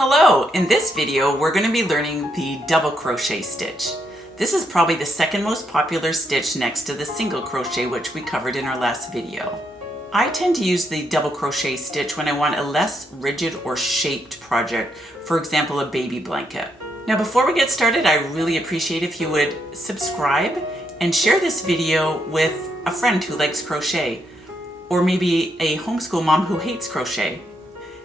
Hello! In this video, we're going to be learning the double crochet stitch. This is probably the second most popular stitch next to the single crochet, which we covered in our last video. I tend to use the double crochet stitch when I want a less rigid or shaped project, for example, a baby blanket. Now, before we get started, I really appreciate if you would subscribe and share this video with a friend who likes crochet, or maybe a homeschool mom who hates crochet.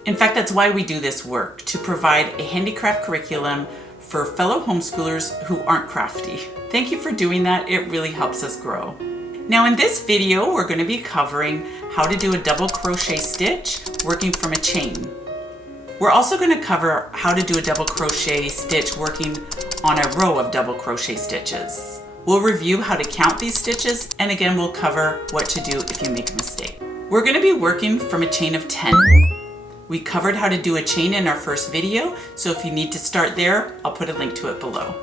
In fact, that's why we do this work, to provide a handicraft curriculum for fellow homeschoolers who aren't crafty. Thank you for doing that. It really helps us grow. Now in this video, we're going to be covering how to do a double crochet stitch working from a chain. We're also going to cover how to do a double crochet stitch working on a row of double crochet stitches. We'll review how to count these stitches, and again, we'll cover what to do if you make a mistake. We're going to be working from a chain of 10. We covered how to do a chain in our first video, so if you need to start there, I'll put a link to it below.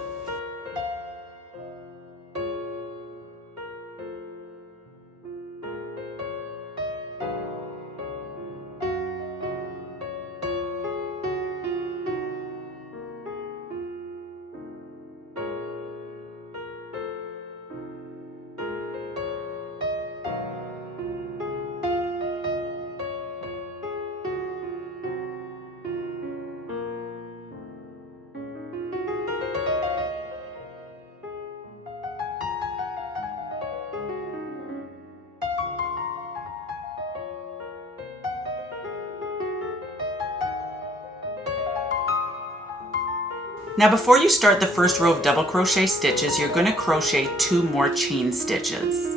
Now before you start the first row of double crochet stitches, you're going to crochet 2 more chain stitches.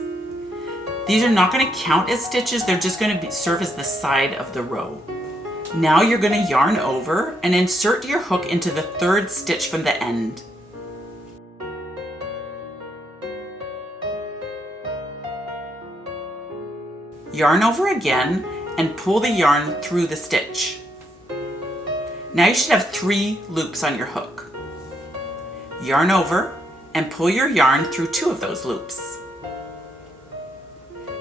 These are not going to count as stitches, they're just going to serve as the side of the row. Now you're going to yarn over and insert your hook into the 3rd stitch from the end. Yarn over again and pull the yarn through the stitch. Now you should have 3 loops on your hook. Yarn over and pull your yarn through 2 of those loops.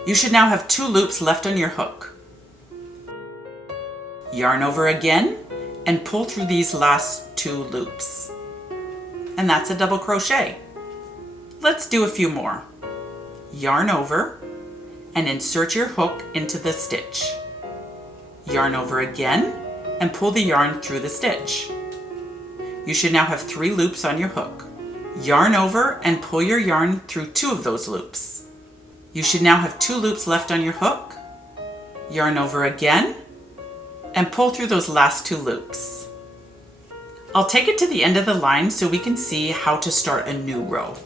You should now have 2 loops left on your hook. Yarn over again and pull through these last 2 loops. And that's a double crochet. Let's do a few more. Yarn over and insert your hook into the stitch. Yarn over again and pull the yarn through the stitch. You should now have 3 loops on your hook. Yarn over and pull your yarn through 2 of those loops. You should now have 2 loops left on your hook. Yarn over again and pull through those last 2 loops. I'll take it to the end of the line so we can see how to start a new row.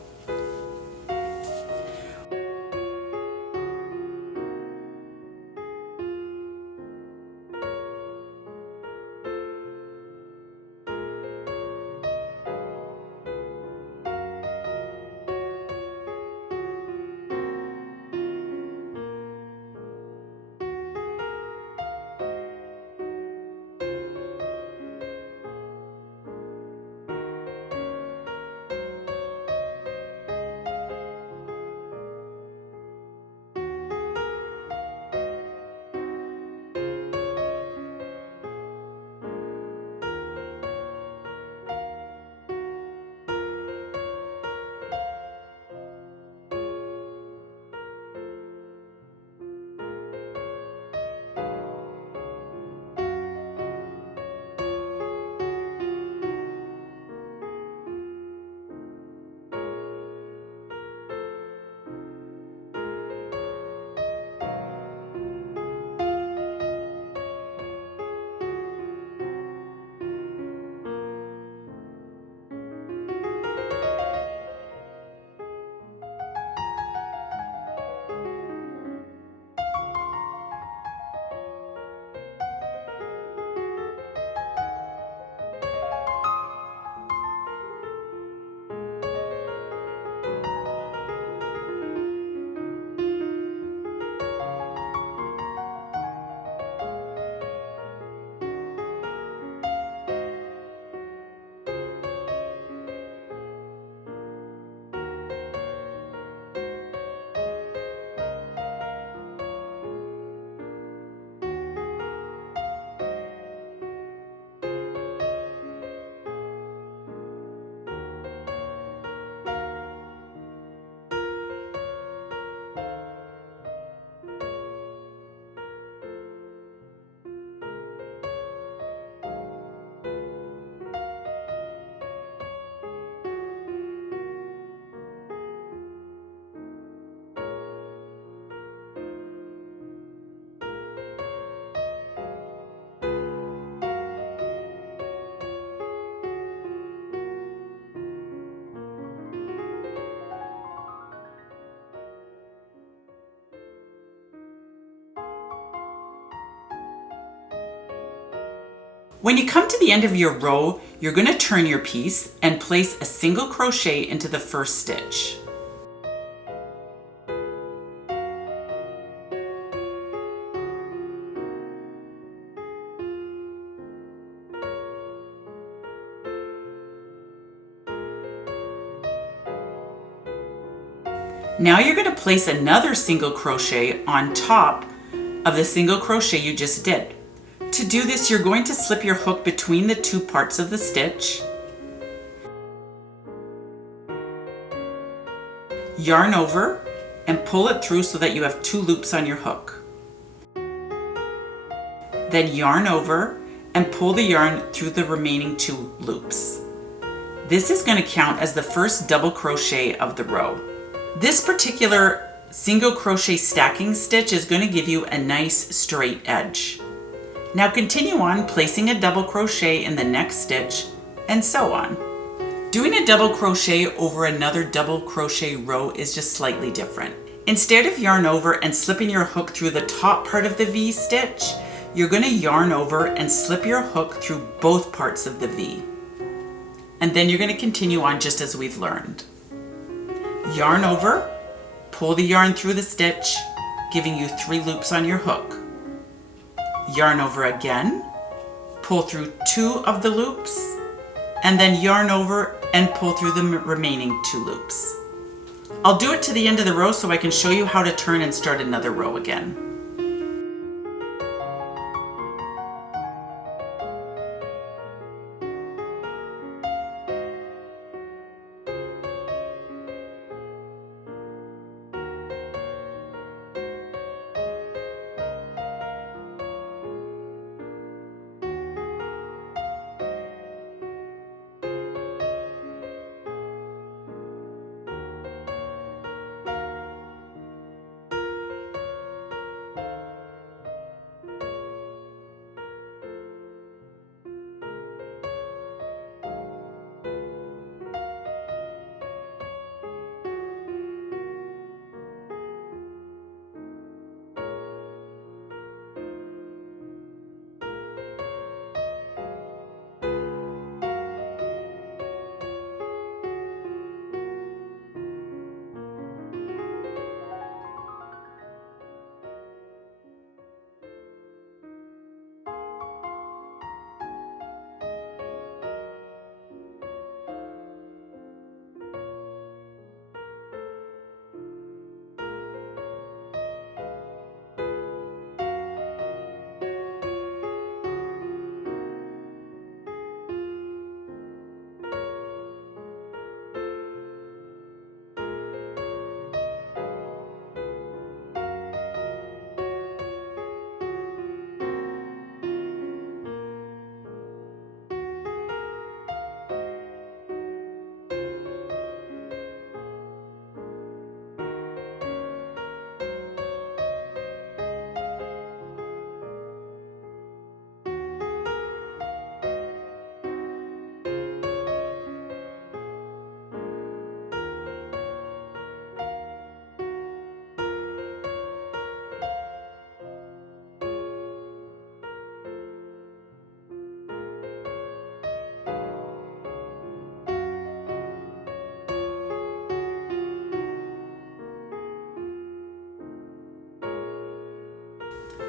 When you come to the end of your row, you're going to turn your piece and place a single crochet into the first stitch. Now you're going to place another single crochet on top of the single crochet you just did. To do this, you're going to slip your hook between the two parts of the stitch, yarn over, and pull it through so that you have 2 loops on your hook. Then yarn over and pull the yarn through the remaining 2 loops. This is going to count as the first double crochet of the row. This particular single crochet stacking stitch is going to give you a nice straight edge. Now continue on placing a double crochet in the next stitch, and so on. Doing a double crochet over another double crochet row is just slightly different. Instead of yarn over and slipping your hook through the top part of the V stitch, you're going to yarn over and slip your hook through both parts of the V. And then you're going to continue on just as we've learned. Yarn over, pull the yarn through the stitch, giving you 3 loops on your hook. Yarn over again, pull through 2 of the loops, and then yarn over and pull through the remaining 2 loops. I'll do it to the end of the row so I can show you how to turn and start another row again.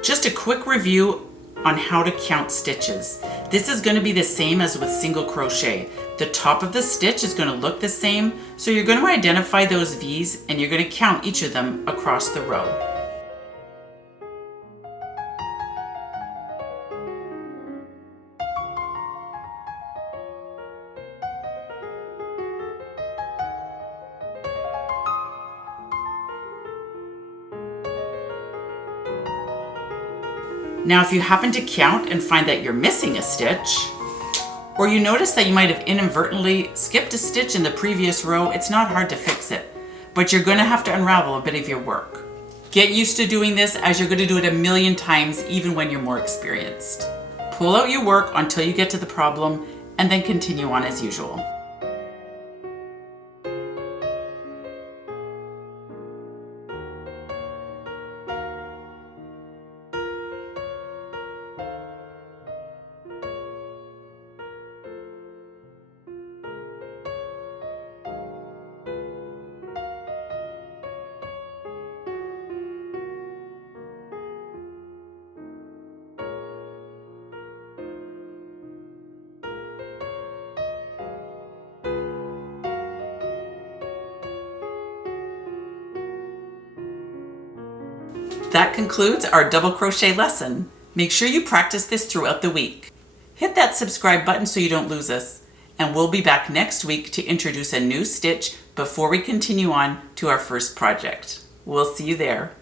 Just a quick review on how to count stitches. This is going to be the same as with single crochet. The top of the stitch is going to look the same, so you're going to identify those V's and you're going to count each of them across the row. Now, if you happen to count and find that you're missing a stitch, or you notice that you might have inadvertently skipped a stitch in the previous row, it's not hard to fix it, but you're going to have to unravel a bit of your work. Get used to doing this, as you're going to do it a million times even when you're more experienced. Pull out your work until you get to the problem and then continue on as usual. That concludes our double crochet lesson. Make sure you practice this throughout the week. Hit that subscribe button so you don't lose us, and we'll be back next week to introduce a new stitch before we continue on to our first project. We'll see you there.